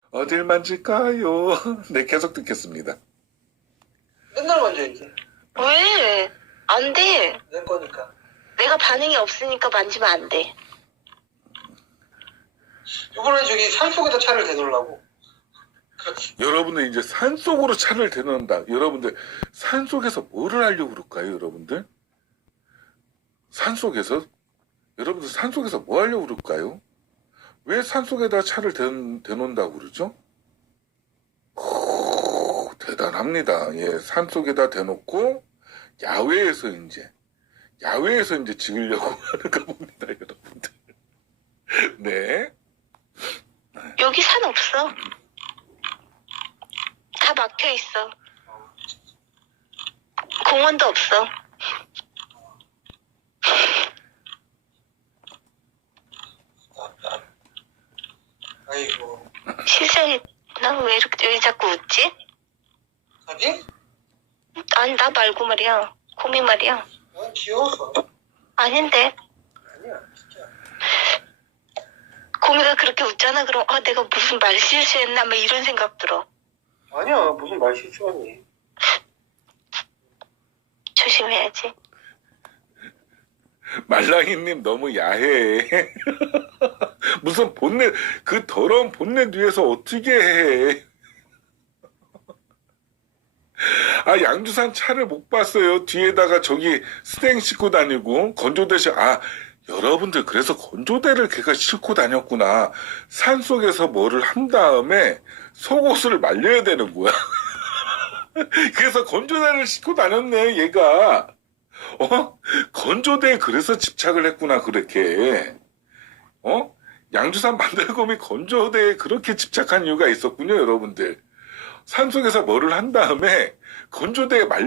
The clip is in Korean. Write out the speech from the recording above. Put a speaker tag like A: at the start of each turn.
A: 어딜 만질까요? 네, 계속 듣겠습니다.
B: 맨날 만져야지.
C: 왜? 안 돼.
B: 내 거니까.
C: 내가 반응이 없으니까 만지면 안 돼.
B: 이번에 저기 산속에다 차를 대놓으려고. 그렇지.
A: 여러분들 이제 산속으로 차를 대놓는다. 여러분들 산속에서 뭐를 하려고 그럴까요, 여러분들? 산속에서? 여러분들 산속에서 뭐 하려고 그럴까요? 왜 산속에다 차를 대놓는다고 그러죠? 대단합니다. 예, 산속에다 대놓고 야외에서 이제 찍으려고 하는가 봅니다, 여러분들. 네.
C: 여기 산 없어. 다 막혀 있어. 공원도 없어.
B: 아이고.
C: 실상이 나 왜 자꾸 웃지?
B: 자기?
C: 아니 나 말고 말이야. 곰이 말이야.
B: 난 귀여워서.
C: 아닌데.
B: 아니야, 진짜.
C: 곰이가 그렇게 웃잖아. 그럼 내가 무슨 말 실수했나 막 이런 생각 들어.
B: 아니야, 무슨 말 실수하니.
C: 조심해야지.
A: 말랑이님 너무 야해. 무슨 본넷, 그 더러운 본넷 위에서 어떻게 해. 아, 양주산 차를 못 봤어요. 뒤에다가 저기 스탱 싣고 다니고, 건조대 여러분들 그래서 건조대를 걔가 싣고 다녔구나. 산속에서 뭐를 한 다음에 속옷을 말려야 되는 거야. 그래서 건조대를 싣고 다녔네, 얘가. 건조대에 그래서 집착을 했구나, 그렇게. 양주산 만들곰이 건조대에 그렇게 집착한 이유가 있었군요, 여러분들. 산속에서 뭐를 한 다음에 건조대에